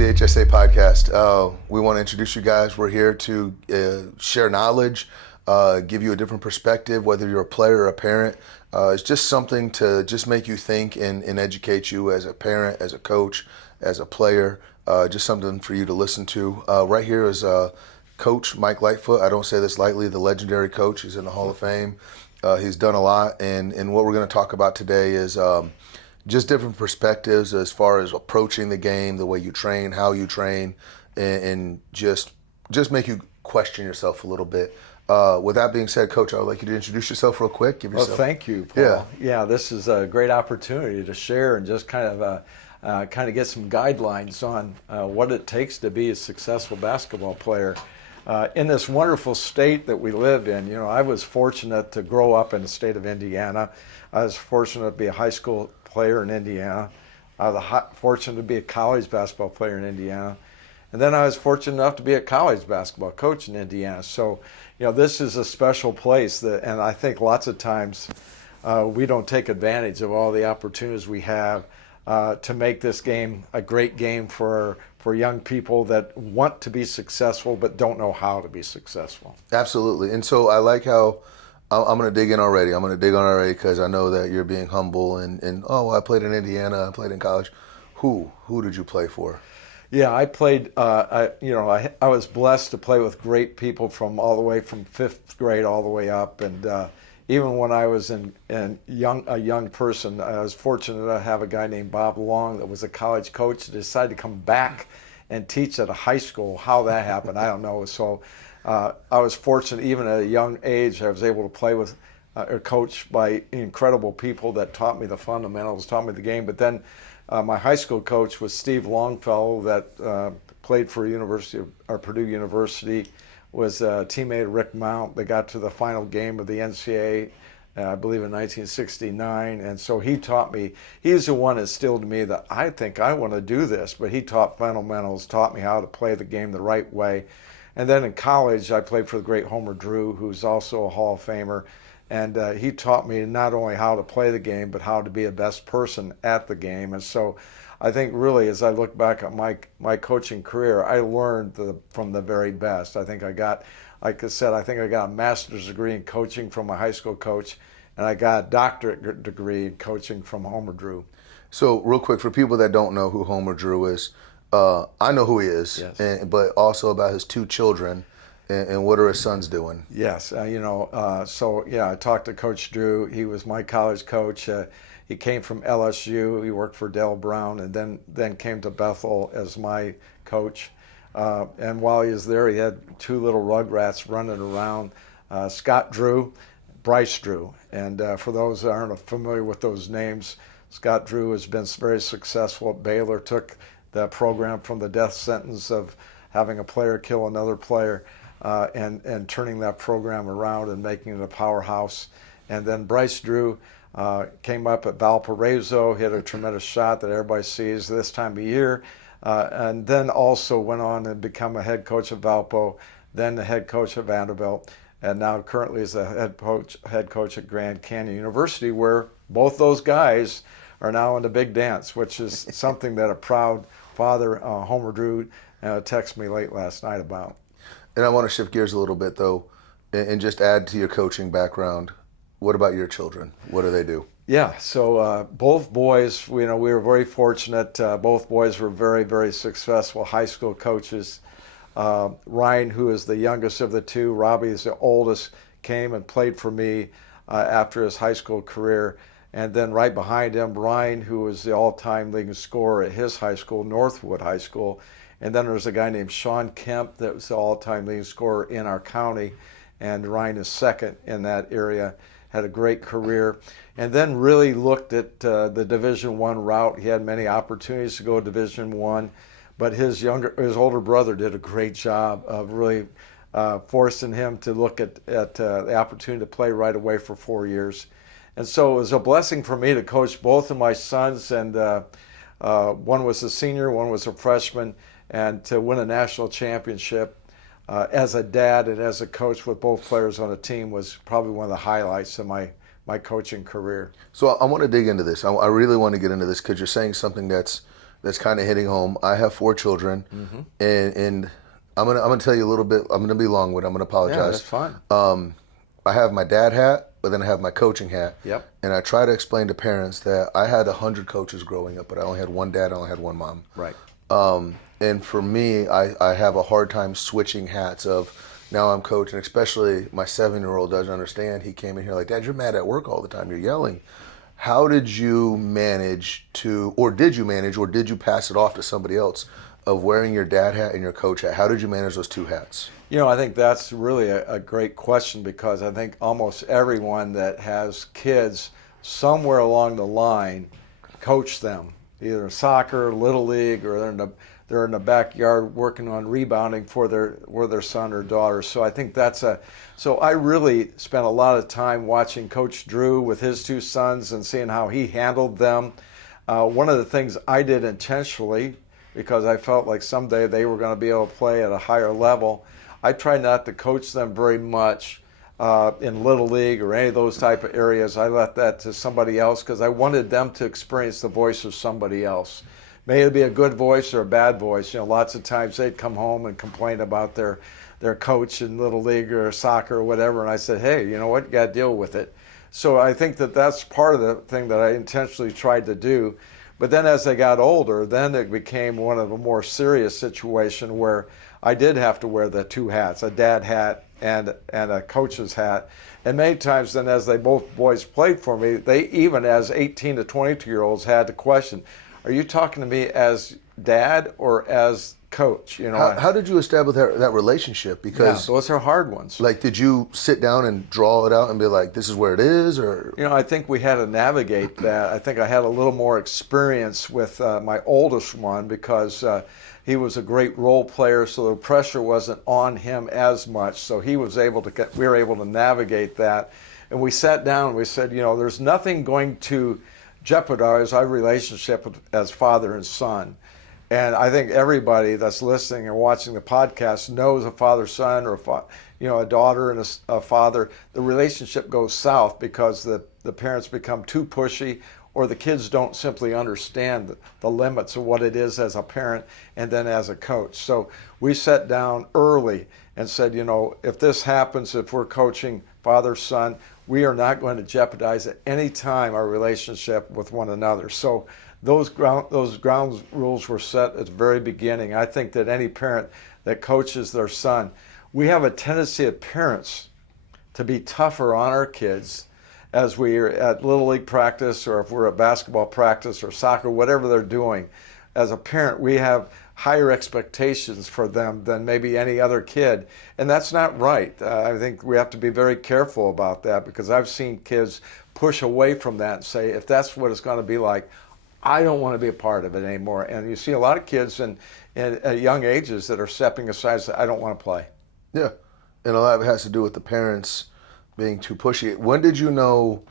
the HSA podcast. We want to introduce you guys. We're here to share knowledge, give you a different perspective, whether you're a player or a parent. It's just something to just make you think and educate you as a parent, as a coach, as a player. Just something for you to listen to. Right here is Coach Mike Lightfoot. I don't say this lightly, the legendary coach. He's in the Hall of Fame. He's done a lot, and what we're going to talk about today is just different perspectives as far as approaching the game, the way you train, how you train, and just make you question yourself a little bit. With that being said, Coach, I would like you to introduce yourself real quick. Well, thank you, Paul. Yeah, this is a great opportunity to share and just kind of get some guidelines on what it takes to be a successful basketball player. In this wonderful state that we live in, you know, I was fortunate to grow up in the state of Indiana. I was fortunate to be a high school player in Indiana. I was fortunate to be a college basketball player in Indiana. And then I was fortunate enough to be a college basketball coach in Indiana. So, you know, this is a special place and I think lots of times we don't take advantage of all the opportunities we have to make this game a great game for young people that want to be successful but don't know how to be successful. Absolutely. And so I like how I'm going to dig in already. I'm going to dig on already because I know that you're being humble and I played in Indiana, I played in college. Who did you play for? Yeah, I played. I was blessed to play with great people from all the way from fifth grade all the way up, and even when I was a young person, I was fortunate to have a guy named Bob Long that was a college coach that decided to come back and teach at a high school. How that happened, I don't know. So I was fortunate, even at a young age, I was able to play with or coach by incredible people that taught me the fundamentals, taught me the game. But then my high school coach was Steve Longfellow that played for Purdue University, was a teammate of Rick Mount. They got to the final game of the NCAA, I believe in 1969. And so he taught me, he's the one that instilled in me that I think I want to do this, but he taught fundamentals, taught me how to play the game the right way. And then in college, I played for the great Homer Drew, who's also a Hall of Famer. And he taught me not only how to play the game, but how to be a best person at the game. And so I think really, as I look back at my coaching career, I learned from the very best. I think I got, like I said, I think I got a master's degree in coaching from my high school coach, and I got a doctorate degree in coaching from Homer Drew. So real quick, for people that don't know who Homer Drew is, I know who he is, yes. But also about his two children. And what are his sons doing? Yes, I talked to Coach Drew. He was my college coach. He came from LSU. He worked for Dale Brown, and then came to Bethel as my coach. And while he was there, he had two little rugrats running around, Scott Drew, Bryce Drew. And for those that aren't familiar with those names, Scott Drew has been very successful at Baylor, took the program from the death sentence of having a player kill another player, and turning that program around and making it a powerhouse. And then Bryce Drew came up at Valparaiso, hit a tremendous shot that everybody sees this time of year, and then also went on and become a head coach of Valpo, then the head coach of Vanderbilt, and now currently is the head coach at Grand Canyon University, where both those guys are now in the big dance, which is something that a proud father, Homer Drew, texted me late last night about. And I want to shift gears a little bit, though, and just add to your coaching background. What about your children? What do they do? Yeah, so both boys, we were very fortunate. Both boys were very, very successful high school coaches. Ryan, who is the youngest of the two, Robbie is the oldest, came and played for me after his high school career. And then right behind him, Ryan, who was the all-time leading scorer at his high school, Northwood High School. And then there's a guy named Sean Kemp that was the all-time leading scorer in our county, and Ryan is second in that area. Had a great career, and then really looked at the Division I route. He had many opportunities to go Division I, but his older brother did a great job of really forcing him to look at the opportunity to play right away for 4 years. And so it was a blessing for me to coach both of my sons, and one was a senior, one was a freshman, and to win a national championship as a dad and as a coach with both players on a team was probably one of the highlights of my coaching career. So I want to dig into this. I really want to get into this because you're saying something that's that's kind of hitting home. I have 4 children, and I'm gonna tell you a little bit. I'm gonna be long-winded. I'm gonna apologize. Yeah, that's fine. I have my dad hat, but then I have my coaching hat. Yep. And I try to explain to parents that I had 100 coaches growing up, but I only had one dad, I only had one mom. Right. And for me, I have a hard time switching hats of now I'm coaching, especially my 7-year-old doesn't understand. He came in here like, Dad, you're mad at work all the time. You're yelling. How did you manage to, or did you pass it off to somebody else of wearing your dad hat and your coach hat? How did you manage those 2 hats? I think that's really a great question, because I think almost everyone that has kids somewhere along the line coach them, either soccer, little league, or they're in the backyard working on rebounding for their son or daughter. So I think so I really spent a lot of time watching Coach Drew with his 2 sons and seeing how he handled them. One of the things I did intentionally, because I felt like someday they were going to be able to play at a higher level, I tried not to coach them very much in Little League or any of those type of areas. I left that to somebody else, because I wanted them to experience the voice of somebody else. May it be a good voice or a bad voice. Lots of times they'd come home and complain about their coach in Little League or soccer or whatever, and I said, hey, you know what, you got to deal with it. So I think that's part of the thing that I intentionally tried to do. But then as they got older, then it became one of a more serious situation where I did have to wear the 2 hats, a dad hat and a coach's hat. And many times then, as both boys played for me, they, even as 18 to 22-year-olds, had to question, are you talking to me as dad or as coach? How did you establish that relationship? Because those are hard ones. Like, did you sit down and draw it out and be like, this is where it is? Or I think we had to navigate that. I think I had a little more experience with my oldest one, because he was a great role player, so the pressure wasn't on him as much. So we were able to navigate that. And we sat down and we said, there's nothing going to jeopardize our relationship as father and son. And I think everybody that's listening or watching the podcast knows a father-son or a daughter and a father. The relationship goes south because the parents become too pushy, or the kids don't simply understand the limits of what it is as a parent and then as a coach. So we sat down early and said, if this happens, if we're coaching father-son, we are not going to jeopardize at any time our relationship with one another. So those ground rules were set at the very beginning. I think that any parent that coaches their son, we have a tendency as parents to be tougher on our kids as we're at Little League practice, or if we're at basketball practice or soccer, whatever they're doing. As a parent, we have higher expectations for them than maybe any other kid, and that's not right. I think we have to be very careful about that, because I've seen kids push away from that and say, if that's what it's going to be like, I don't want to be a part of it anymore. And you see a lot of kids at young ages that are stepping aside and say, I don't want to play. Yeah, and a lot of it has to do with the parents being too pushy. When did you know,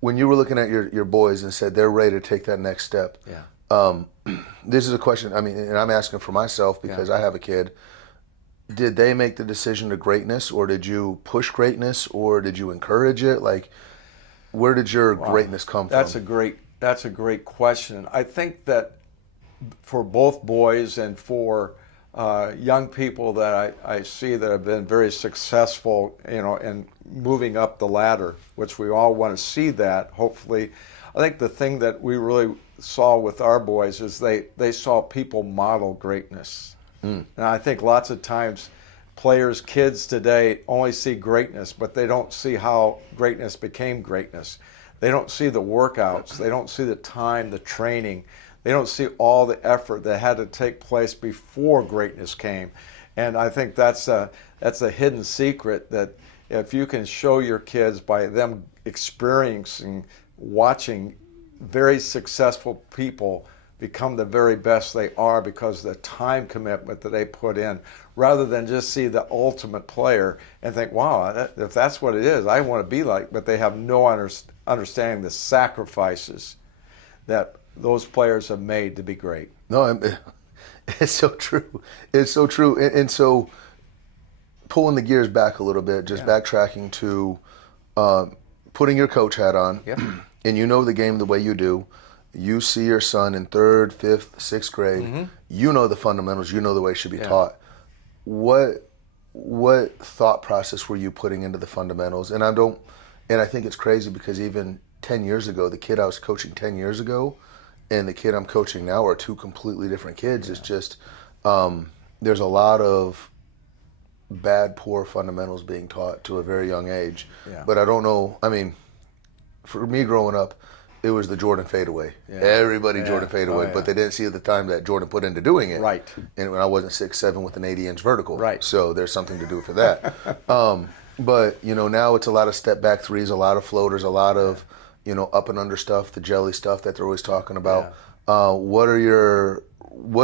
when you were looking at your boys and said they're ready to take that next step? Yeah. This is a question, and I'm asking for myself because I have a kid. Did they make the decision to greatness, or did you push greatness, or did you encourage it? Like, where did your greatness come from? That's a great question. I think that for both boys and for young people that I see that have been very successful, in moving up the ladder, which we all want to see that, hopefully. I think the thing that we really saw with our boys is they saw people model greatness. And I think lots of times kids today only see greatness, but they don't see how greatness became greatness. They don't see the workouts. They don't see the time, the training. They don't see all the effort that had to take place before greatness came. And I think that's a hidden secret, that if you can show your kids by them experiencing, watching very successful people become the very best they are because of the time commitment that they put in, rather than just see the ultimate player and think, wow, if that's what it is, I want to be like, but they have no understanding the sacrifices that those players have made to be great. No, it's so true. It's so true. And so pulling the gears back a little bit, just backtracking to putting your coach hat on, and you know the game the way you do. You see your son in 3rd, 5th, 6th grade. You know the fundamentals. You know the way it should be taught. What thought process were you putting into the fundamentals? And I think it's crazy because even 10 years ago, the kid I was coaching 10 years ago and the kid I'm coaching now are two completely different kids. It's just there's a lot of bad, poor fundamentals being taught to a very young age. But I don't know. I mean, for me growing up, it was the Jordan fadeaway. Everybody Jordan fadeaway, but they didn't see at the time that Jordan put into doing it. Right. And when I wasn't 6'7" with an 80-inch vertical. Right. So there's something to do for that. But now it's a lot of step back threes, a lot of floaters, a lot of up and under stuff, the jelly stuff that they're always talking about. What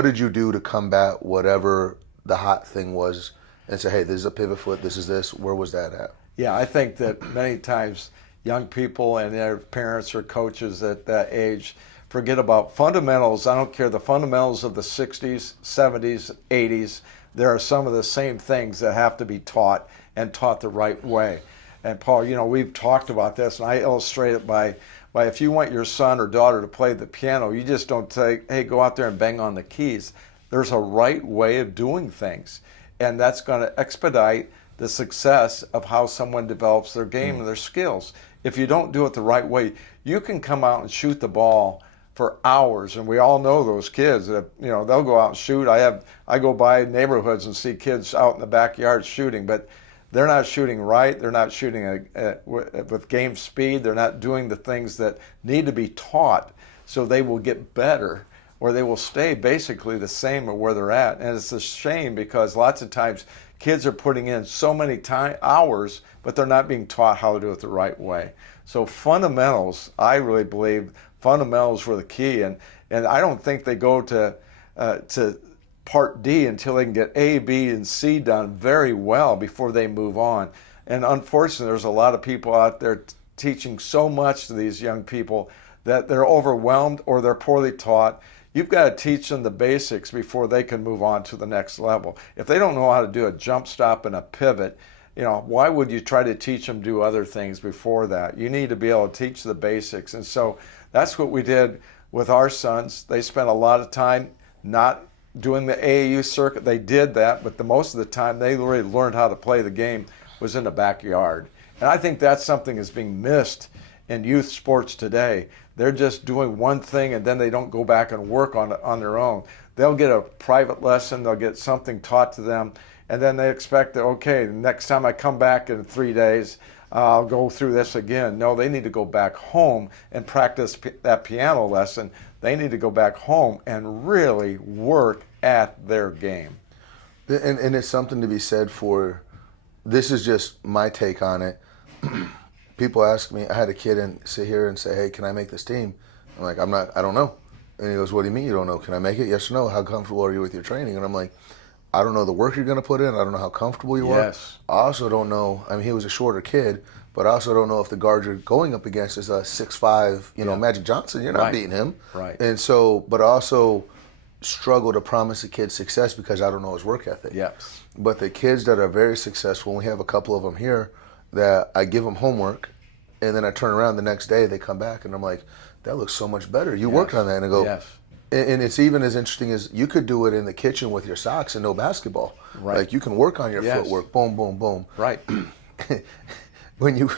did you do to combat whatever the hot thing was and say, hey, this is a pivot foot, this is this? Where was that at? Yeah, I think that many times young people and their parents or coaches at that age forget about fundamentals. I don't care the fundamentals of the 60s, 70s, 80s. There are some of the same things that have to be taught and taught the right way. And Paul, we've talked about this, and I illustrate it by if you want your son or daughter to play the piano, you just don't say, hey, go out there and bang on the keys. There's a right way of doing things, and that's going to expedite the success of how someone develops their game and their skills. If you don't do it the right way, you can come out and shoot the ball for hours, and we all know those kids that they'll go out and shoot. I go by neighborhoods and see kids out in the backyard shooting, but they're not shooting right. They're not shooting with game speed. They're not doing the things that need to be taught so they will get better, or they will stay basically the same at where they're at. And it's a shame because lots of times kids are putting in so many hours, but they're not being taught how to do it the right way. So fundamentals, I really believe fundamentals were the key. And I don't think they go to Part D until they can get A, B, and C done very well before they move on. And unfortunately, there's a lot of people out there teaching so much to these young people that they're overwhelmed or they're poorly taught. You've got to teach them the basics before they can move on to the next level. If they don't know how to do a jump stop and a pivot, why would you try to teach them to do other things before that? You need to be able to teach the basics. And so that's what we did with our sons. They spent a lot of time not doing the AAU circuit. They did that, but most of the time they really learned how to play the game was in the backyard. And I think that's something that's being missed in youth sports today. They're just doing one thing and then they don't go back and work on their own. They'll get a private lesson, they'll get something taught to them, and then they expect that, okay, next time I come back in 3 days, I'll go through this again. No, they need to go back home and practice that piano lesson. They need to go back home and really work at their game. And it's something to be said for, this is just my take on it. People ask me, I had a kid sit here and say, hey, can I make this team? I'm like, I don't know. And he goes, what do you mean you don't know? Can I make it? Yes or no? How comfortable are you with your training? And I'm like, I don't know the work you're going to put in. I don't know how comfortable you are. I also don't know, I mean, he was a shorter kid, but I also don't know if the guard you're going up against is a 6'5", Magic Johnson. You're not beating him. Right. And so, but I also struggle to promise a kid success because I don't know his work ethic. Yes. But the kids that are very successful, we have a couple of them here, that I give them homework, and then I turn around the next day, they come back, and I'm like, that looks so much better. You worked on that. And I go, and it's even as interesting as you could do it in the kitchen with your socks and no basketball. Right. Like you can work on your footwork, boom, boom, boom. Right. When you,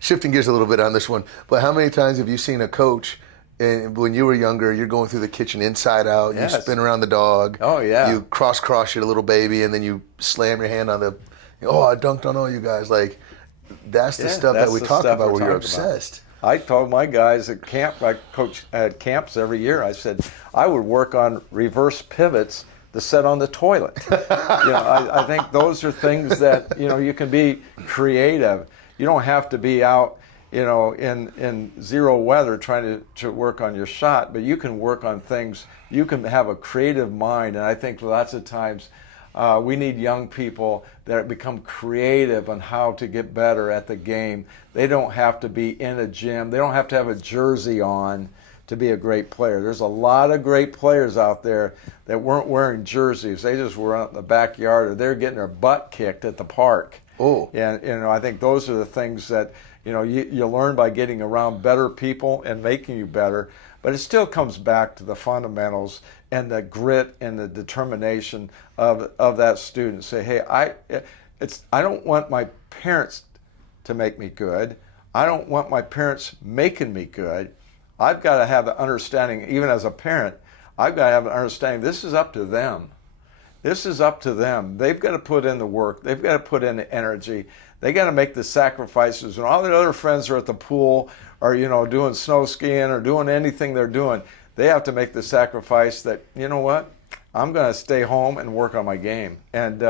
shifting gears a little bit on this one, but how many times have you seen a coach, and when you were younger, you're going through the kitchen inside out, you spin around the dog, you cross your little baby, and then you slam your hand on the, I dunked on all you guys. Like, that's the stuff that we talk about where you're obsessed. I told my guys at camp, I coach at camps every year, I said, I would work on reverse pivots to set on the toilet. I think those are things that, you can be creative. You don't have to be out, in zero weather trying to work on your shot, but you can work on things. You can have a creative mind, and I think lots of times we need young people that become creative on how to get better at the game. They don't have to be in a gym. They don't have to have a jersey on to be a great player. There's a lot of great players out there that weren't wearing jerseys. They just were out in the backyard, or they're getting their butt kicked at the park. Oh. And I think those are the things that You learn by getting around better people and making you better, but it still comes back to the fundamentals and the grit and the determination of that student. Say, hey, I don't want my parents to make me good. I don't want my parents making me good. I've got to have an understanding, even as a parent, I've got to have an understanding this is up to them. This is up to them. They've got to put in the work. They've got to put in the energy. They got to make the sacrifices. When all their other friends are at the pool or, doing snow skiing or doing anything they're doing, they have to make the sacrifice that, you know what, I'm going to stay home and work on my game. And,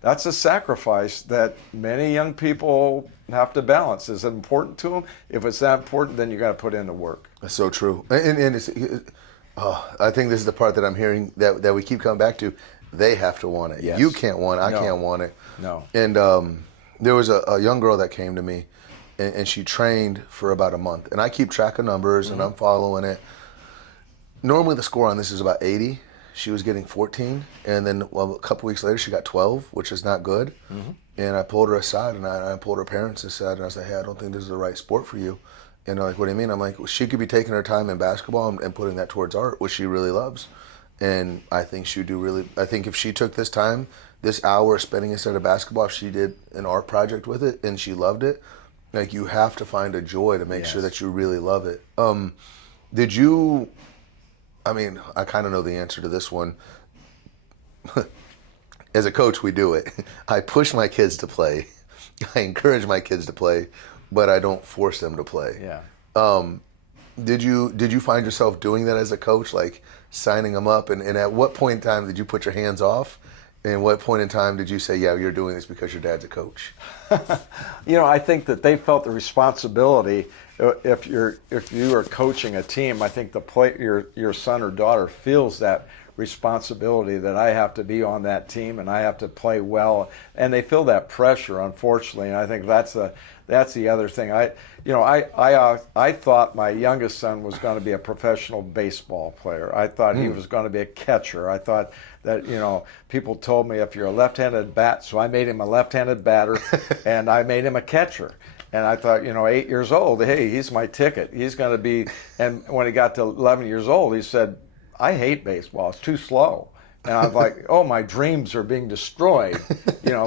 that's a sacrifice that many young people have to balance. Is it important to them? If it's that important, then you got to put in the work. That's so true. And it's, I think this is the part that I'm hearing that we keep coming back to. They have to want it. Yes. You can't want it. I can't want it. No. And there was a young girl that came to me, and she trained for about a month. And I keep track of numbers, and I'm following it. Normally the score on this is about 80. She was getting 14, and then a couple weeks later she got 12, which is not good. And I pulled her aside, and I pulled her parents aside, and I said, hey, I don't think this is the right sport for you. And they're like, what do you mean? I'm like, well, she could be taking her time in basketball and putting that towards art, which she really loves. And I think I think if she took this time, this hour spending instead of basketball, if she did an art project with it and she loved it, like, you have to find a joy to make sure that you really love it. I kind of know the answer to this one. As a coach, we do it. I push my kids to play. I encourage my kids to play, but I don't force them to play. Yeah. Did you find yourself doing that as a coach, like signing them up? And at what point in time did you put your hands off? And what point in time did you say, yeah, you're doing this because your dad's a coach? I think that they felt the responsibility. If you are coaching a team, I think your son or daughter feels that responsibility that I have to be on that team and I have to play well, and they feel that pressure, unfortunately. And I think that's the other thing. I thought my youngest son was going to be a professional baseball player. I thought he was going to be a catcher. I thought that, people told me if you're a left-handed bat, so I made him a left-handed batter and I made him a catcher. And I thought, 8 years old, hey, he's my ticket. He's going to be, and when he got to 11 years old, he said, I hate baseball. It's too slow. And I was like, oh, my dreams are being destroyed,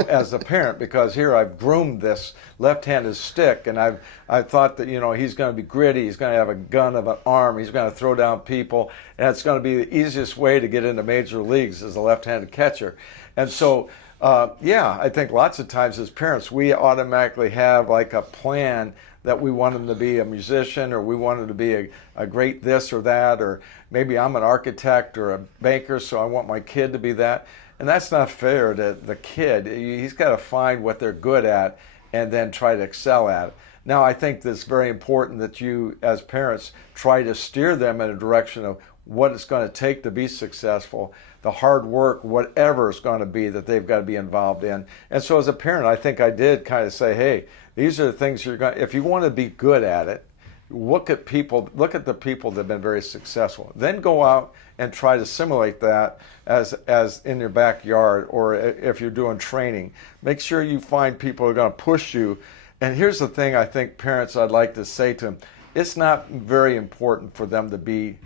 as a parent, because here I've groomed this left-handed stick, and I thought that, he's going to be gritty, he's going to have a gun of an arm, he's going to throw down people, and it's going to be the easiest way to get into major leagues as a left-handed catcher. And so, I think lots of times as parents, we automatically have like a plan that we want them to be a musician, or we want them to be a great this or that, or maybe I'm an architect or a banker, so I want my kid to be that. And that's not fair to the kid. He's got to find what they're good at and then try to excel at it. Now, I think that's very important that you, as parents, try to steer them in a direction of what it's going to take to be successful, the hard work, whatever it's going to be that they've got to be involved in. And so as a parent, I think I did kind of say, hey, these are the things you're going to, if you want to be good at it, look at the people that have been very successful. Then go out and try to simulate that as in your backyard, or if you're doing training. Make sure you find people who are going to push you. And here's the thing I think parents, I'd like to say to them, it's not very important for them to be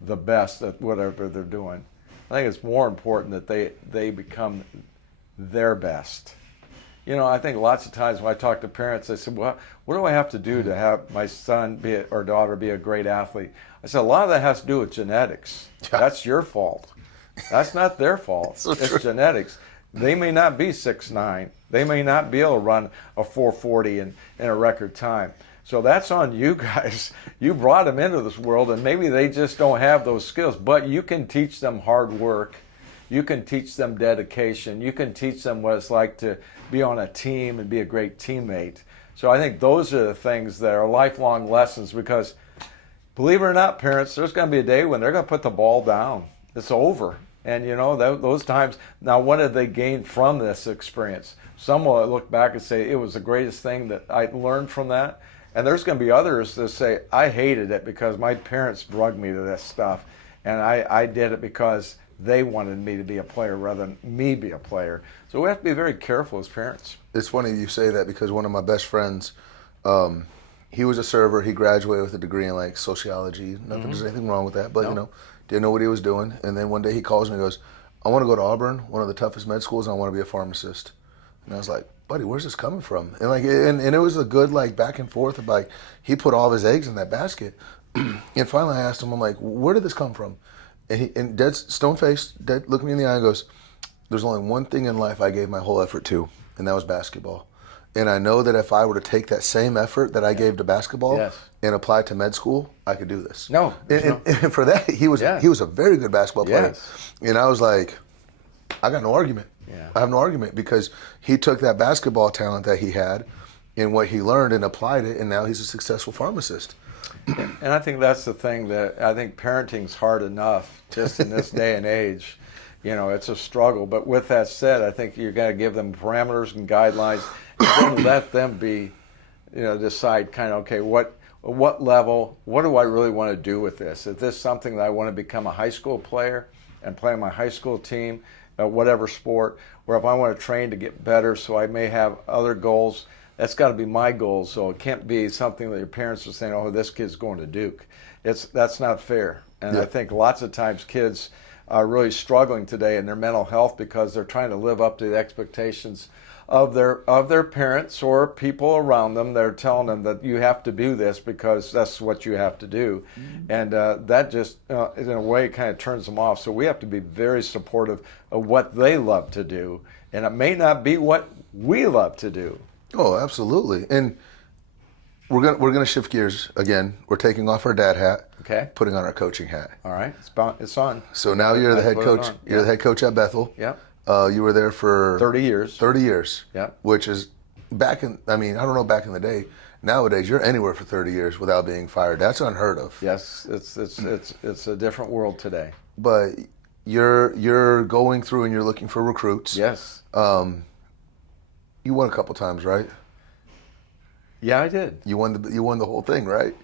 the best at whatever they're doing. I think it's more important that they become their best. I think lots of times when I talk to parents, they say, well, what do I have to do to have my son or daughter be a great athlete? I said, a lot of that has to do with genetics. That's your fault. That's not their fault. It's genetics. They may not be 6'9". They may not be able to run a 440 in a record time. So that's on you guys. You brought them into this world, and maybe they just don't have those skills, but you can teach them hard work. You can teach them dedication. You can teach them what it's like to be on a team and be a great teammate. So I think those are the things that are lifelong lessons, because believe it or not, parents, there's going to be a day when they're going to put the ball down. It's over. And those times, now what did they gain from this experience? Some will look back and say, it was the greatest thing that I learned from that. And there's going to be others that say, I hated it because my parents drugged me to this stuff. And I did it because they wanted me to be a player rather than me be a player. So we have to be very careful as parents. It's funny you say that, because one of my best friends, He was a server. He graduated with a degree in like sociology. Not that there's anything wrong with that, but didn't know what he was doing. And then one day he calls me and goes, I want to go to Auburn, one of the toughest med schools, and I want to be a pharmacist. And I was like, buddy, where's this coming from? And like, and it was a good like back and forth of like, he put all of his eggs in that basket. And finally I asked him, I'm like, where did this come from? And he, and dead stone faced, dead, looked me in the eye and goes, there's only one thing in life I gave my whole effort to, and that was basketball. And I know that if I were to take that same effort that I gave to basketball and apply it to med school, I could do this. And for that, he was a very good basketball player. And I was like, I got no argument. I have no argument, because he took that basketball talent that he had and what he learned and applied it, and now he's a successful pharmacist. And I think that's the thing, that I think parenting's hard enough just in this day and age. You know, it's a struggle. But with that said, I think you got to give them parameters and guidelines, and then let them be, decide kind of, okay, what level, what do I really want to do with this? Is this something that I want to become a high school player and play on my high school team, whatever sport, or if I want to train to get better, so I may have other goals, that's got to be my goal. So it can't be something that your parents are saying, oh, this kid's going to Duke. That's not fair. And I think lots of times kids are really struggling today in their mental health because they're trying to live up to the expectations of their parents or people around them. They're telling them that you have to do this because that's what you have to do. And that just, in a way, kind of turns them off. So we have to be very supportive of what they love to do. And it may not be what we love to do. Oh, absolutely. And we're gonna shift gears again. We're taking off our dad hat, putting on our coaching hat. All right, it's on. So now you're the head coach. You're the head coach at Bethel. Yep. You were there for 30 years. 30 years. Yeah. Which is I don't know back in the day. Nowadays, you're anywhere for 30 years without being fired. That's unheard of. Yes, it's a different world today. But you're going through and you're looking for recruits. Yes. You won a couple times, right? Yeah, I did. You won the whole thing, right?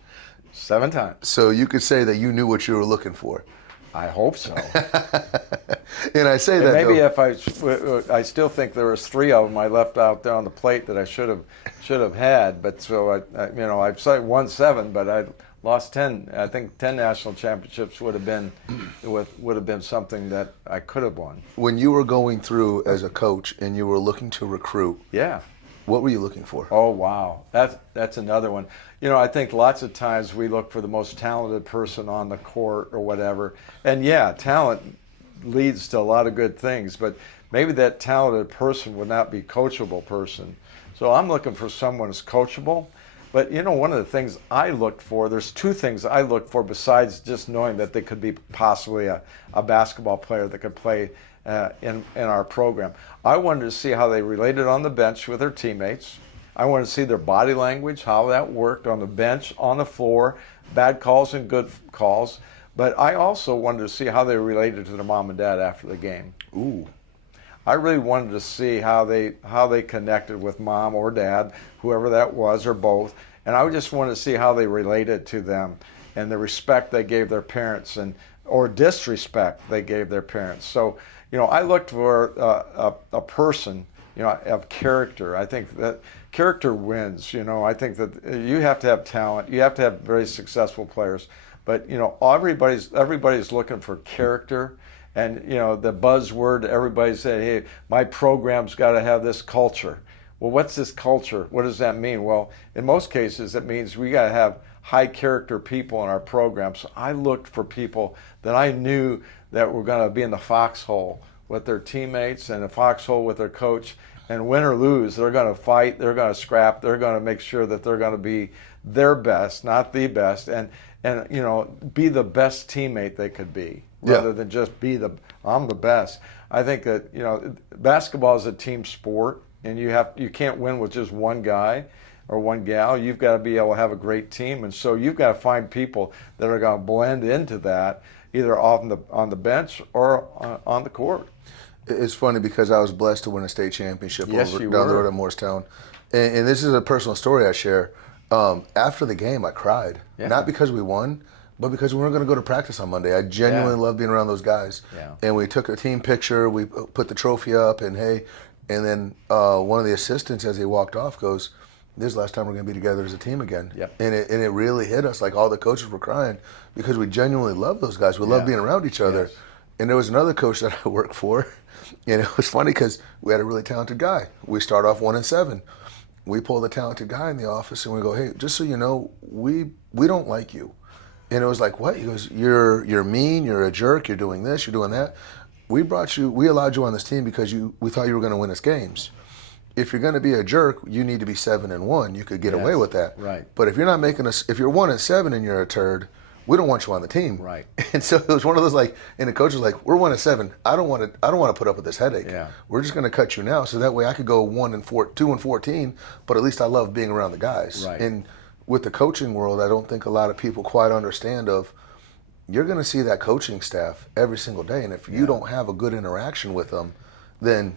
7 times. So you could say that you knew what you were looking for. I hope so. And I say that maybe if I still think there was 3 of them I left out there on the plate that I should have had. But so I've won 7, but I lost 10. I think 10 national championships would have been something that I could have won. When you were going through as a coach and you were looking to recruit, what were you looking for? Oh, wow. That's another one. I think lots of times we look for the most talented person on the court or whatever. And talent leads to a lot of good things, but maybe that talented person would not be a coachable person. So I'm looking for someone who's coachable. But one of the things I looked for, there's 2 things I looked for besides just knowing that they could be possibly a basketball player that could play in our program. I wanted to see how they related on the bench with their teammates. I wanted to see their body language, how that worked on the bench, on the floor, bad calls and good calls. But I also wanted to see how they related to their mom and dad after the game. Ooh. I really wanted to see how they connected with mom or dad, whoever that was, or both. And I just wanted to see how they related to them and the respect they gave their parents or disrespect they gave their parents. So, I looked for a person, of character. I think that character wins. I think that you have to have talent. You have to have very successful players. But, everybody's looking for character. And, the buzzword, everybody said, hey, my program's got to have this culture. Well, what's this culture? What does that mean? Well, in most cases, it means we got to have high character people in our program. So I looked for people that I knew that were going to be in the foxhole with their teammates and the foxhole with their coach. And win or lose, they're going to fight, they're going to scrap, they're going to make sure that they're going to be their best, not the best, and be the best teammate they could be. Rather than just I'm the best. I think that basketball is a team sport, and you can't win with just one guy or one gal. You've got to be able to have a great team, and so you've got to find people that are going to blend into that, either on the bench or on the court. It's funny because I was blessed to win a state championship down the road at Morristown, and this is a personal story I share. After the game, I cried, not because we won, but because we weren't going to go to practice on Monday. I genuinely love being around those guys. And we took a team picture. We put the trophy up, and then one of the assistants, as he walked off, goes, this is the last time we're going to be together as a team again. Yep. And it really hit us. Like all the coaches were crying because we genuinely love those guys. We love being around each other. Yes. And there was another coach that I worked for, and it was funny because we had a really talented guy. We start off 1-7. We pull the talented guy in the office and we go, hey, just so you know, we don't like you. And it was like, what? He goes, you're mean, you're a jerk, you're doing this, you're doing that. We allowed you on this team because we thought you were going to win us games. If you're going to be a jerk, you need to be 7-1. You could get away with that. Right. But if you're not making us, if you're 1-7 and you're a turd, we don't want you on the team. Right. And so it was one of those like, and the coach was like, we're 1-7. I don't want to put up with this headache. Yeah. We're just going to cut you now, so that way I could go 2-14. But at least I love being around the guys. Right. And with the coaching world, I don't think a lot of people quite understand of. You're going to see that coaching staff every single day, and if you don't have a good interaction with them, then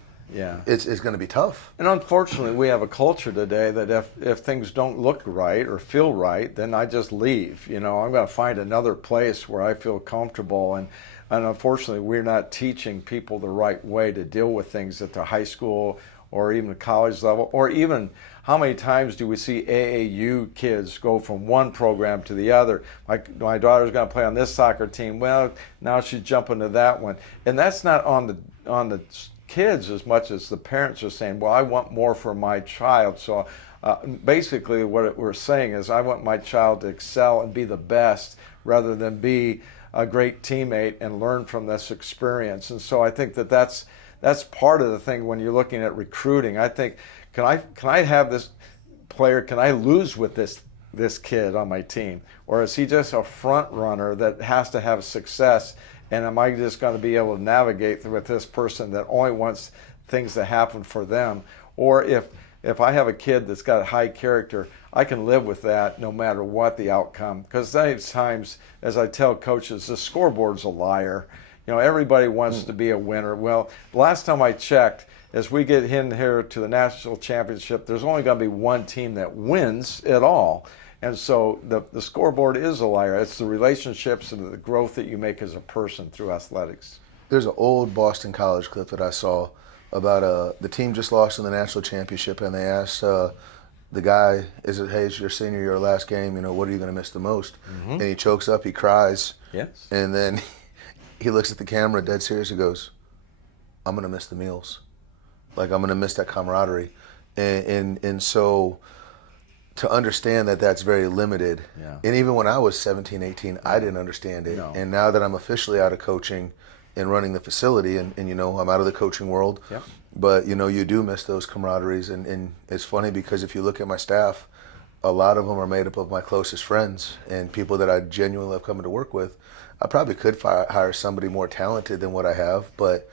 it's going to be tough. And unfortunately, we have a culture today that if things don't look right or feel right, then I just leave. I'm going to find another place where I feel comfortable. And unfortunately, we're not teaching people the right way to deal with things at the high school or even the college level, or even how many times do we see AAU kids go from one program to the other? My daughter's going to play on this soccer team. Well, now she's jumping to that one. And that's not on the kids as much as the parents are saying, well, I want more for my child. So basically what we're saying is I want my child to excel and be the best rather than be a great teammate and learn from this experience. And so I think that's part of the thing when you're looking at recruiting. I think, can I have this player, can I lose with this kid on my team? Or is he just a front runner that has to have success? And am I just going to be able to navigate with this person that only wants things to happen for them? Or if I have a kid that's got high character, I can live with that no matter what the outcome. Because sometimes, as I tell coaches, the scoreboard's a liar. Everybody wants to be a winner. Well, last time I checked, as we get in here to the national championship, there's only going to be one team that wins it all. And so the scoreboard is a liar. It's the relationships and the growth that you make as a person through athletics. There's an old Boston College clip that I saw about the team just lost in the national championship, and they asked the guy, hey, it's your senior year, last game, what are you going to miss the most? Mm-hmm. And he chokes up, he cries. Yes. And then he looks at the camera dead serious and goes, I'm going to miss the meals. Like, I'm going to miss that camaraderie. And so to understand that that's very limited. Yeah. And even when I was 17, 18, I didn't understand it. No. And now that I'm officially out of coaching and running the facility, and I'm out of the coaching world, yep. But, you do miss those camaraderies. And it's funny because if you look at my staff, a lot of them are made up of my closest friends and people that I genuinely have come to work with. I probably could hire somebody more talented than what I have, but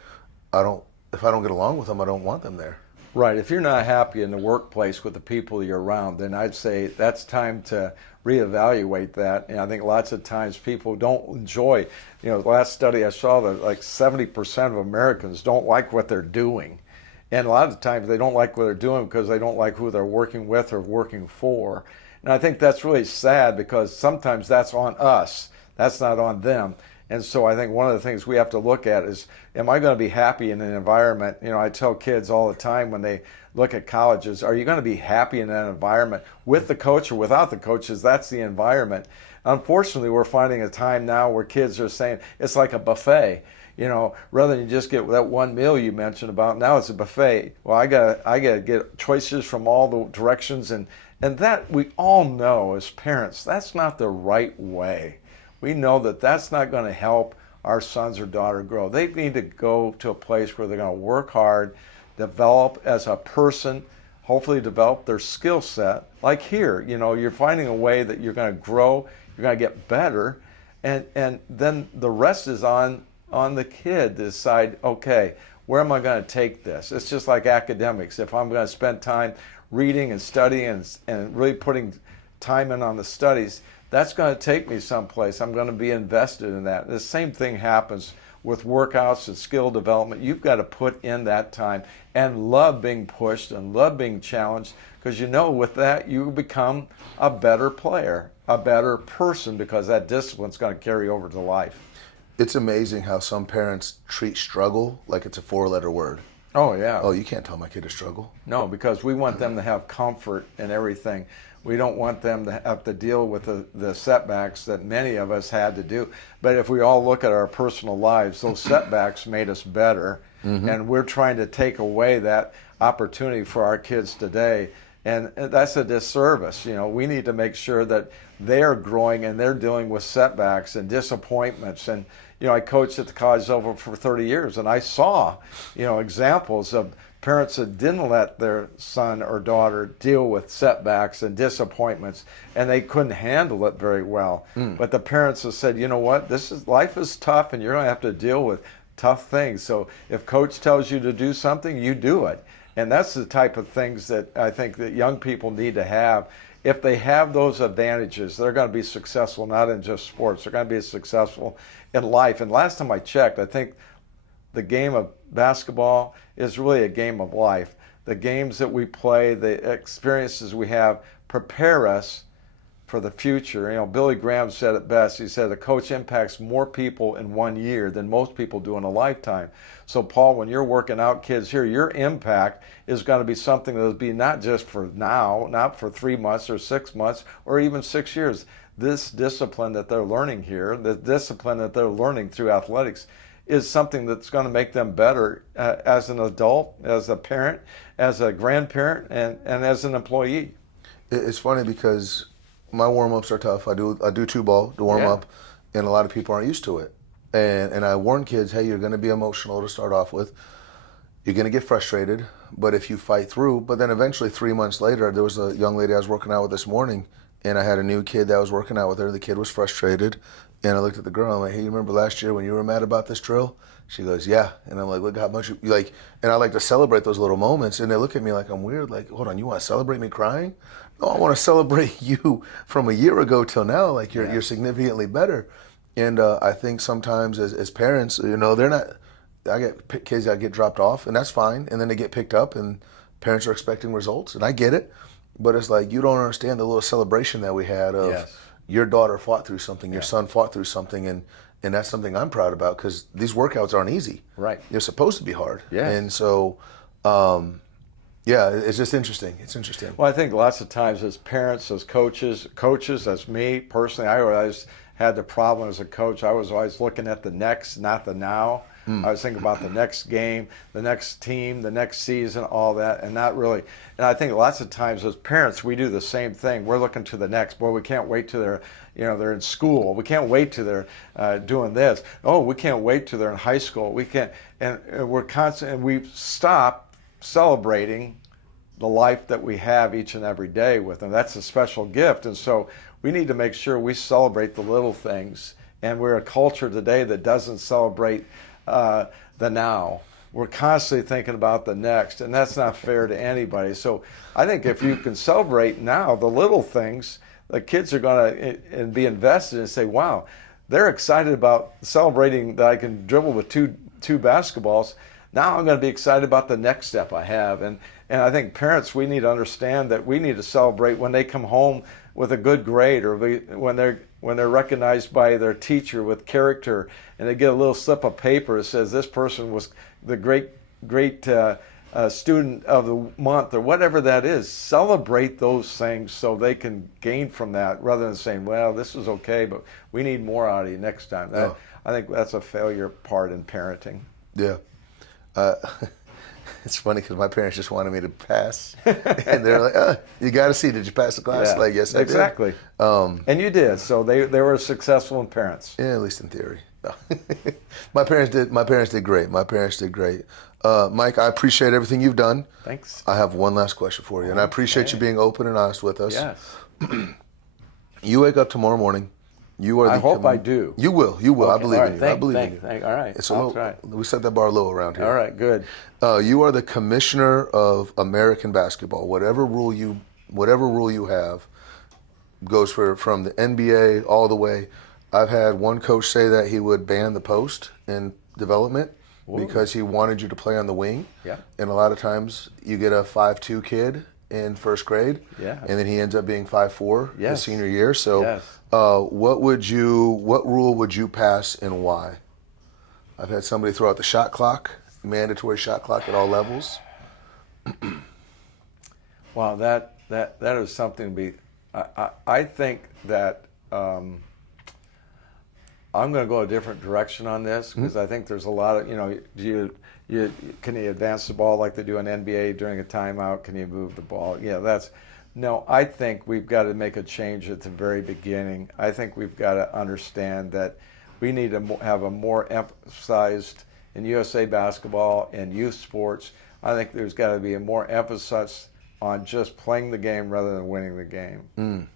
if I don't get along with them, I don't want them there. Right. If you're not happy in the workplace with the people you're around, then I'd say that's time to reevaluate that. And I think lots of times people don't enjoy, the last study I saw that like 70% of Americans don't like what they're doing. And a lot of times they don't like what they're doing because they don't like who they're working with or working for. And I think that's really sad because sometimes that's on us. That's not on them. And so I think one of the things we have to look at is, am I going to be happy in an environment? I tell kids all the time when they look at colleges, are you going to be happy in that environment with the coach or without the coaches? That's the environment. Unfortunately, we're finding a time now where kids are saying it's like a buffet. Rather than just get that one meal you mentioned about, now it's a buffet. Well, I gotta get choices from all the directions, and that we all know as parents, that's not the right way. We know that that's not going to help our sons or daughter grow. They need to go to a place where they're going to work hard, develop as a person, hopefully develop their skill set. Like here, you're finding a way that you're going to grow, you're going to get better, and then the rest is on the kid to decide, okay, where am I going to take this? It's just like academics. If I'm going to spend time reading and studying and really putting time in on the studies, that's going to take me someplace. I'm going to be invested in that. The same thing happens with workouts and skill development. You've got to put in that time and love being pushed and love being challenged, because with that you become a better player, a better person, because that discipline's going to carry over to life. It's amazing how some parents treat struggle like it's a 4-letter word. Oh, yeah. Oh, you can't tell my kid to struggle. No, because we want them to have comfort in everything. We don't want them to have to deal with the setbacks that many of us had to do. But if we all look at our personal lives, those setbacks made us better. And we're trying to take away that opportunity for our kids today. And that's a disservice. You know, we need to make sure that they're growing and they're dealing with setbacks and disappointments. And, you know, I coached at the college level for 30 years, and I saw, you know, examples of parents that didn't let their son or daughter deal with setbacks and disappointments, and they couldn't handle it very well. But the parents have said, you know what, life is tough, and you're going to have to deal with tough things. So if coach tells you to do something, you do it. And that's the type of things that I think that young people need to have. If they have those advantages, they're going to be successful not in just sports. They're going to be successful in life. And last time I checked, I think the game of basketball is really a game of life. The games that we play, the experiences we have prepare us for the future. You know, Billy Graham said it best. He said a coach impacts more people in 1 year than most people do in a lifetime. So, Paul, when you're working out kids here, your impact is going to be something that will be not just for now, not for 3 months or 6 months or even 6 years. This discipline that they're learning here, the discipline that they're learning through athletics, is something that's going to make them better as an adult, as a parent, as a grandparent, and as an employee. It's funny because my warm-ups are tough. I do 2-ball to warm up, and a lot of people aren't used to it. And I warn kids, hey, you're going to be emotional to start off with. You're going to get frustrated, but if you fight through, but then eventually 3 months later, there was a young lady I was working out with this morning, and I had a new kid that was working out with her. The kid was frustrated, and I looked at the girl, I'm like, hey, you remember last year when you were mad about this drill? She goes, yeah. And I'm like, look how much you like, and I like to celebrate those little moments, and they look at me like I'm weird, like, hold on, you want to celebrate me crying? No, I want to celebrate you from a year ago till now, like you're significantly better. And I think sometimes as parents, you know, I get kids that get dropped off, and that's fine, and then they get picked up, and parents are expecting results, and I get it, but it's like you don't understand the little celebration that we had of your daughter fought through something, your son fought through something, and that's something I'm proud about because these workouts aren't easy. Right. They're supposed to be hard. Yeah. And so, it's just interesting. It's interesting. Well, I think lots of times as parents, as coaches, as me personally, I always had the problem as a coach. I was always looking at the next, not the now. I was thinking about the next game, the next team, the next season, all that, and not really. And I think lots of times as parents, we do the same thing. We're looking to the next. Boy, we can't wait till they're in school. We can't wait till they're doing this. Oh, we can't wait till they're in high school. We can't, and we're constant, and we stop celebrating the life that we have each and every day with them. That's a special gift, and so we need to make sure we celebrate the little things. And we're a culture today that doesn't celebrate the now. We're constantly thinking about the next, and that's not fair to anybody. So I think if you can celebrate now the little things, the kids are going to be invested and say, wow, they're excited about celebrating that I can dribble with two basketballs. Now I'm going to be excited about the next step I have. And I think parents, we need to understand that we need to celebrate when they come home with a good grade, or when they're recognized by their teacher with character, and they get a little slip of paper that says this person was the great student of the month, or whatever that is. Celebrate those things so they can gain from that, rather than saying, well, this is okay, but we need more out of you next time. I think that's a failure part in parenting. Yeah. It's funny because my parents just wanted me to pass, and they're like, you got to see, did you pass the class? Yeah, like, yes, I exactly. did. And you did, so they were successful in parents. Yeah, at least in theory. No. My parents did great. Mike, I appreciate everything you've done. Thanks. I have one last question for you, and I appreciate you being open and honest with us. Yes. You wake up tomorrow morning. I hope I do. You will. Okay. I believe in you. I believe in you. All right. It's a little, we set that bar low around here. All right, good. You are the commissioner of American basketball. Whatever rule you have goes from the NBA all the way. I've had one coach say that he would ban the post in development because he wanted you to play on the wing. Yeah. And a lot of times you get a 5'2" kid in first grade, and then he ends up being 5'4" his senior year. So, what rule would you pass and why? I've had somebody throw out the shot clock, mandatory shot clock at all levels? Wow, that is something to be. I think that I'm going to go a different direction on this because I think there's a lot of can you advance the ball like they do in NBA during a timeout? Can you move the ball? Yeah, no. I think we've got to make a change at the very beginning. I think we've got to understand that we need to have a more emphasized in USA basketball and youth sports. I think there's got to be a more emphasis on just playing the game rather than winning the game.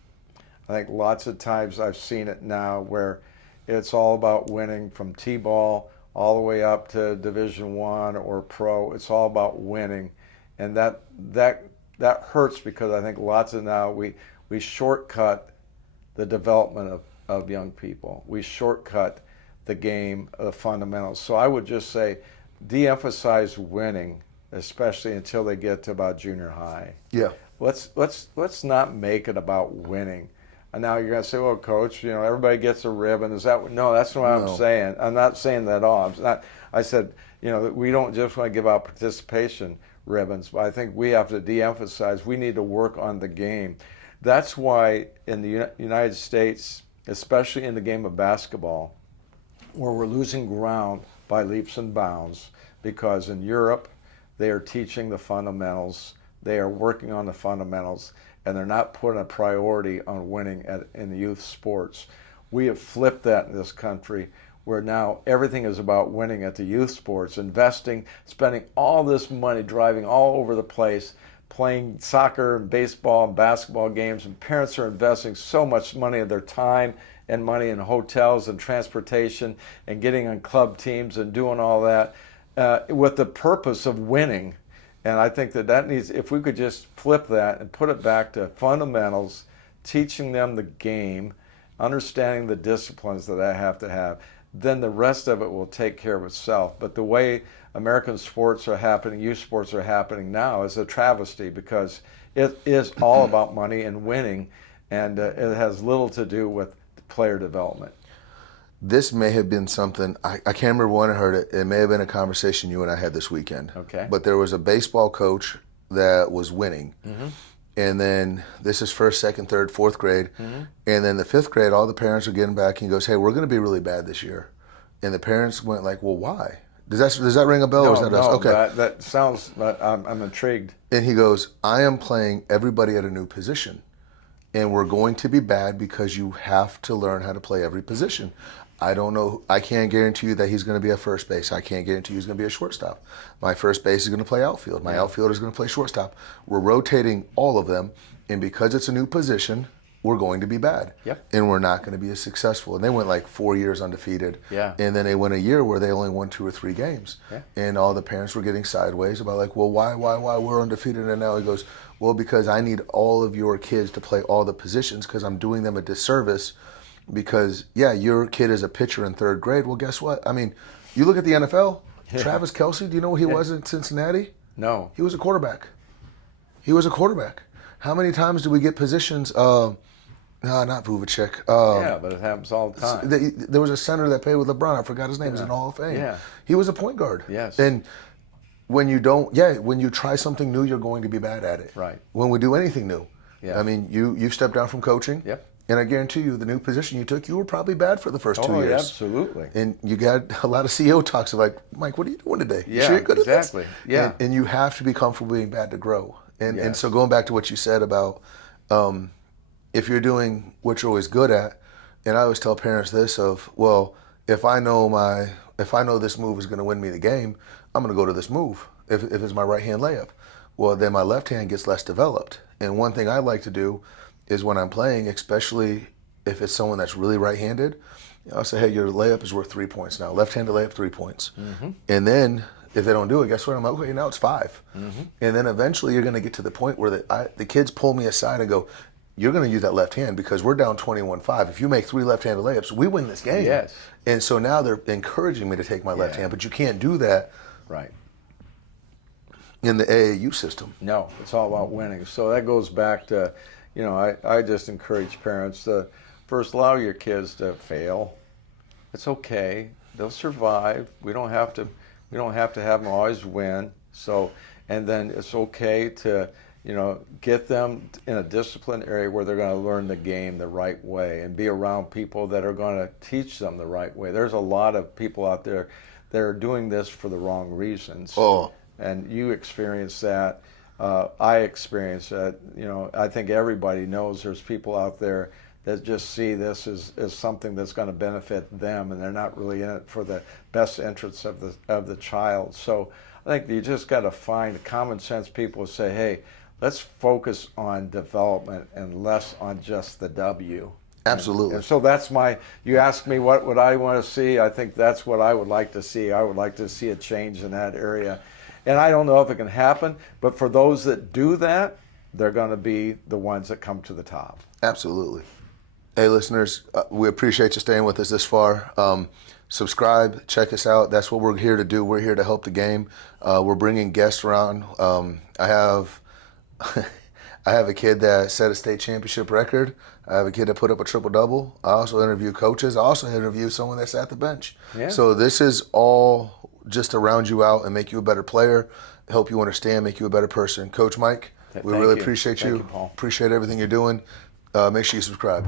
I think lots of times I've seen it now where it's all about winning from T-ball all the way up to Division I or pro. It's all about winning, and that hurts because I think lots of now we shortcut the development of young people. We shortcut the game, the fundamentals. So I would just say de-emphasize winning, especially until they get to about junior high. Yeah. Let's not make it about winning. And now you're going to say, well, coach, everybody gets a ribbon. Is that no? That's not what I'm saying. I'm not saying that at all. I said, we don't just want to give out participation ribbons, but I think we have to de-emphasize. We need to work on the game. That's why in the United States, especially in the game of basketball, where we're losing ground by leaps and bounds, because in Europe, they are teaching the fundamentals. They are working on the fundamentals, and they're not putting a priority on winning in the youth sports. We have flipped that in this country, where now everything is about winning at the youth sports, investing, spending all this money, driving all over the place, playing soccer and baseball and basketball games, and parents are investing so much money of their time and money in hotels and transportation and getting on club teams and doing all that with the purpose of winning. And I think that needs, if we could just flip that and put it back to fundamentals, teaching them the game, understanding the disciplines that I have to have, then the rest of it will take care of itself. But the way American sports are happening, youth sports are happening now is a travesty, because it is all about money and winning, and it has little to do with player development. This may have been something, I can't remember when I heard it. It may have been a conversation you and I had this weekend. Okay. But there was a baseball coach that was winning. And then this is first, second, third, fourth grade. And then the fifth grade, all the parents are getting back, and he goes, hey, we're going to be really bad this year. And the parents went like, well, why? Does that ring a bell? No, or is that us? Okay. That sounds, I'm intrigued. And he goes, I am playing everybody at a new position. And we're going to be bad because you have to learn how to play every position. I don't know. I can't guarantee you that he's going to be at first base. I can't guarantee you he's going to be a shortstop. My first base is going to play outfield. My outfielder is going to play shortstop. We're rotating all of them. And because it's a new position, we're going to be bad. Yep. And we're not going to be as successful. And they went like 4 years undefeated. Yeah. And then they went a year where they only won 2 or 3 games. Yeah. And all the parents were getting sideways about like, well, why we're undefeated? And now he goes, well, because I need all of your kids to play all the positions, because I'm doing them a disservice. Because, your kid is a pitcher in third grade. Well, guess what? I mean, you look at the NFL, Travis Kelce, do you know what he was in Cincinnati? No. He was a quarterback. How many times do we get positions? No, not Vuvacek. But it happens all the time. There was a center that played with LeBron. I forgot his name. He's in the Hall of Fame. Yeah. He was a point guard. Yes. And when you when you try something new, you're going to be bad at it. Right. When we do anything new. Yeah. I mean, you've stepped down from coaching. Yep. And I guarantee you, the new position you took, you were probably bad for the first 2 years. Oh, absolutely. And you got a lot of CEO talks of like, Mike, what are you doing today? You Yeah, sure you're good exactly. at this? Yeah. And you have to be comfortable being bad to grow. And Yes. and so going back to what you said about if you're doing what you're always good at, and I always tell parents this of, well, if I know this move is going to win me the game, I'm going to go to this move. If it's my right hand layup, well, then my left hand gets less developed. And one thing I like to do is when I'm playing, especially if it's someone that's really right-handed, I'll say, hey, your layup is worth 3 points now. Left-handed layup, 3 points. And then if they don't do it, guess what? I'm like, okay, now it's 5. And then eventually you're going to get to the point where the kids pull me aside and go, you're going to use that left hand because we're down 21-5. If you make 3 left-handed layups, we win this game. Yes. And so now they're encouraging me to take my left hand, but you can't do that Right. in the AAU system. No, it's all about winning. So that goes back to, I just encourage parents to first allow your kids to fail. It's okay. They'll survive. We don't have to We don't have to have them always win. So, and then it's okay to, get them in a disciplined area where they're going to learn the game the right way and be around people that are going to teach them the right way. There's a lot of people out there that are doing this for the wrong reasons. Oh. And you experience that. I experience that. I think everybody knows there's people out there that just see this as something that's going to benefit them, and they're not really in it for the best interests of the child. So I think you just got to find common sense people who say, hey, let's focus on development and less on just the W. Absolutely. And so that's you asked me what would I want to see. I think that's what I would like to see. I would like to see a change in that area. And I don't know if it can happen, but for those that do that, they're going to be the ones that come to the top. Absolutely. Hey, listeners, we appreciate you staying with us this far. Subscribe, check us out. That's what we're here to do. We're here to help the game. We're bringing guests around. I have a kid that set a state championship record. I have a kid that put up a triple-double. I also interview coaches. I also interview someone that's at the bench. Yeah. So this is all just to round you out and make you a better player, help you understand, make you a better person. Coach Mike, we really appreciate you. Thank you, Paul. Appreciate everything you're doing. Make sure you subscribe.